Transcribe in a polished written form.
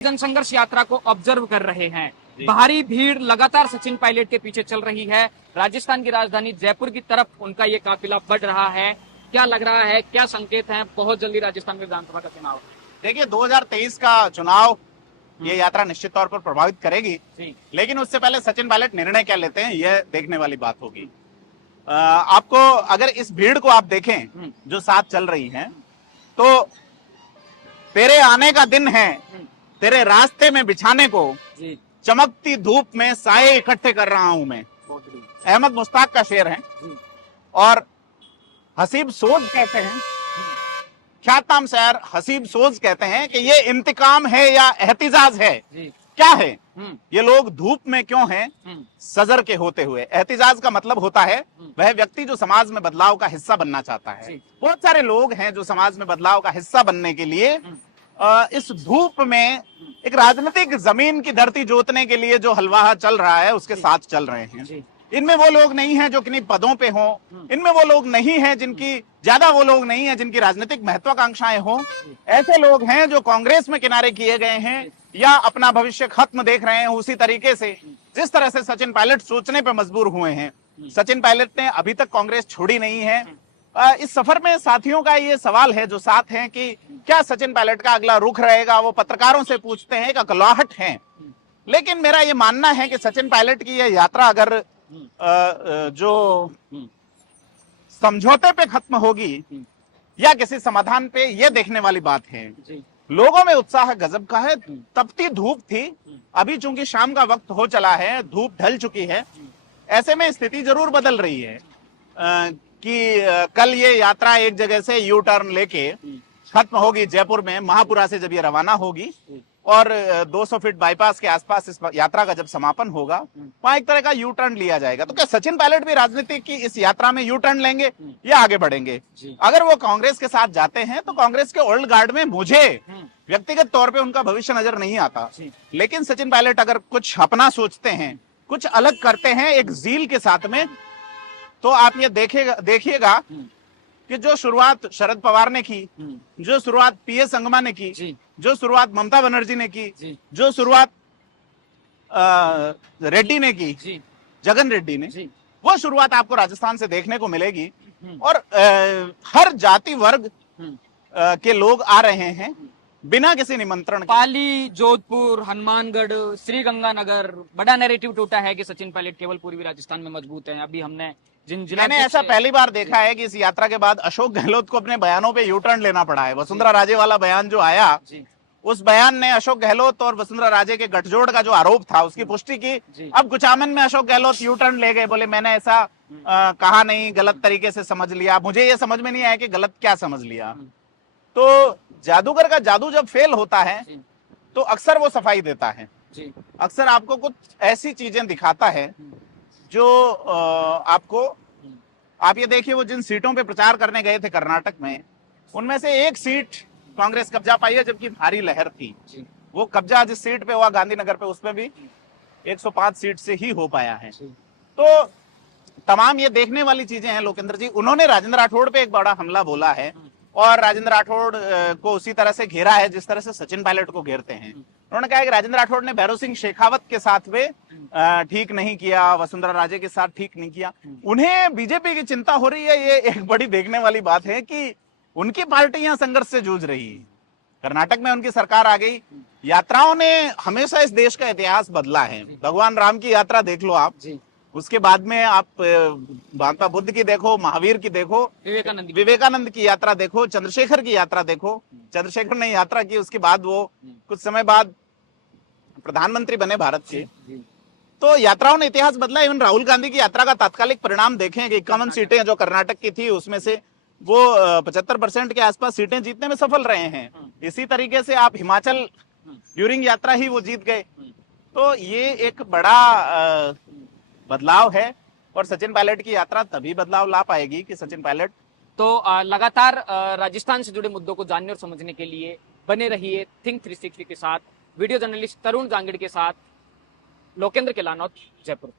जनसंघर्ष यात्रा को ऑब्जर्व कर रहे हैं। भारी भीड़ लगातार सचिन पायलट के पीछे चल रही है। राजस्थान की राजधानी जयपुर की तरफ उनका ये काफिला बढ़ रहा है। क्या लग रहा है, क्या संकेत हैं? बहुत जल्दी राजस्थान में विधानसभा का चुनाव। देखिए 2023 का चुनाव ये यात्रा निश्चित तौर पर प्रभावित करेगी, लेकिन उससे पहले सचिन पायलट निर्णय क्या लेते हैं यह देखने वाली बात होगी। आपको अगर इस भीड़ को आप देखें जो साथ चल रही है, तो तेरे आने का दिन है, तेरे रास्ते में बिछाने को चमकती धूप में साए इकट्ठे कर रहा हूं मैं। अहमद मुश्ताक का शेर है। और हसीब सोज कहते हैं, ख्यातनाम शायर हसीब सोज कहते हैं कि ये इंतकाम है या एहतिजाज है। क्या है ये लोग धूप में क्यों हैं? सजर के होते हुए। एहतिजाज का मतलब होता है वह व्यक्ति जो समाज में बदलाव का हिस्सा बनना चाहता है। बहुत सारे लोग हैं जो समाज में बदलाव का हिस्सा बनने के लिए इस धूप में एक राजनीतिक जमीन की धरती जोतने के लिए जो हलवा चल रहा है उसके साथ चल रहे हैं। इनमें वो लोग नहीं हैं जो किन्हीं पदों पे हों, इनमें वो लोग नहीं हैं जिनकी ज्यादा वो लोग नहीं हैं जिनकी राजनीतिक महत्वाकांक्षाएं हों। ऐसे लोग हैं जो कांग्रेस में किनारे किए गए हैं या अपना भविष्य खत्म देख रहे हैं उसी तरीके से जिस तरह से सचिन पायलट सोचने पे मजबूर हुए हैं। सचिन पायलट ने अभी तक कांग्रेस छोड़ी नहीं है। इस सफर में साथियों का ये सवाल है जो साथ हैं कि क्या सचिन पायलट का अगला रुख रहेगा। वो पत्रकारों से पूछते हैं, एक अकलाहट है। लेकिन मेरा ये मानना है कि सचिन पायलट की यह यात्रा अगर जो समझौते पे खत्म होगी या किसी समाधान पे, ये देखने वाली बात है। लोगों में उत्साह गजब का है। तपती धूप थी, अभी चूंकि शाम का वक्त हो चला है, धूप ढल चुकी है। ऐसे में स्थिति जरूर बदल रही है कि कल ये यात्रा एक जगह से यू टर्न लेके खत्म होगी जयपुर में, महापुरा से जब ये रवाना होगी और 200 फीट बाईपास के आसपास इस यात्रा का जब समापन होगा वहां एक तरह का यू टर्न लिया जाएगा। तो क्या सचिन पायलट भी राजनीति की इस यात्रा में यू टर्न लेंगे या आगे बढ़ेंगे? अगर वो कांग्रेस के साथ जाते हैं तो कांग्रेस के ओल्ड गार्ड में मुझे व्यक्तिगत तौर पे उनका भविष्य नजर नहीं आता। लेकिन सचिन पायलट अगर कुछ अपना सोचते हैं, कुछ अलग करते हैं एक जील के साथ में, तो आप ये देखिएगा कि जो शुरुआत शरद पवार ने की, जो शुरुआत पीएस संगमा ने की, जो शुरुआत ममता बनर्जी ने की, जो शुरुआत रेड्डी ने की, जगन रेड्डी ने, वो शुरुआत आपको राजस्थान से देखने को मिलेगी। और हर जाति वर्ग के लोग आ रहे हैं बिना किसी निमंत्रण के। पाली, जोधपुर, हनुमानगढ़, श्रीगंगानगर, बड़ा नैरेटिव टूटा है कि सचिन पायलट केवल पूर्वी राजस्थान में मजबूत है। अभी हमने मैंने ऐसा पहली बार देखा है कि इस यात्रा के बाद अशोक गहलोत को अपने बयानों पे यू टर्न लेना पड़ा है। वसुंधरा राजे वाला बयान जो आया, उस बयान ने अशोक गहलोत और वसुंधरा राजे के गठजोड़ का जो आरोप था उसकी पुष्टि की। अब कुचामन में अशोक गहलोत यू टर्न ले गए, बोले मैंने ऐसा कहा नहीं, गलत तरीके से समझ लिया। मुझे ये समझ में नहीं आया कि गलत क्या समझ लिया। तो जादूगर का जादू जब फेल होता है तो अक्सर वो सफाई देता है, अक्सर आपको कुछ ऐसी चीजें दिखाता है जो आपको, आप ये देखिए वो जिन सीटों पे प्रचार करने गए थे कर्नाटक में, उनमें से एक सीट कांग्रेस कब्जा पाई है, जबकि भारी लहर थी। वो कब्जा जिस सीट पे हुआ गांधीनगर पे, उसमें भी 105 सीट से ही हो पाया है। तो तमाम ये देखने वाली चीजें हैं। लोकेंद्र जी, उन्होंने राजेंद्र राठौड़ पे एक बड़ा हमला बोला है और राजेंद्र राठौड़ को उसी तरह से घेरा है जिस तरह से सचिन पायलट को घेरते हैं। उन्होंने कहा कि राजेंद्र राठौड़ ने भैरव सिंह शेखावत के साथ में ठीक नहीं किया, वसुंधरा राजे के साथ ठीक नहीं किया। उन्हें बीजेपी की चिंता हो रही है। ये एक बड़ी देखने वाली बात है कि उनकी पार्टी यहां संघर्ष से जूझ रही है। कर्नाटक में उनकी सरकार आ गई। यात्राओं ने हमेशा इस देश का इतिहास बदला है। भगवान राम की यात्रा देख लो आप, उसके बाद में आप महात्मा बुद्ध की देखो, महावीर की देखो, विवेकानंद की यात्रा देखो, चंद्रशेखर की यात्रा देखो। चंद्रशेखर ने यात्रा की, उसके बाद वो कुछ समय बाद प्रधानमंत्री बने भारत के। तो यात्राओं ने इतिहास बदला। इवन राहुल गांधी की यात्रा का तात्कालिक परिणाम देखें कि 51 सीटें जो कर्नाटक की थी उसमें से वो 75% के आसपास सीटें जीतने में सफल रहे हैं। इसी तरीके से आप हिमाचल ड्यूरिंग यात्रा ही वो जीत गए। तो ये एक बड़ा बदलाव है और सचिन पायलट की यात्रा तभी बदलाव ला पाएगी कि सचिन पायलट। तो लगातार राजस्थान से जुड़े मुद्दों को जानने और समझने के लिए बने रहिए थिंक 360 के साथ। वीडियो जर्नलिस्ट तरुण जांगड़ के साथ लोकेंद्र केलानौत, जयपुर।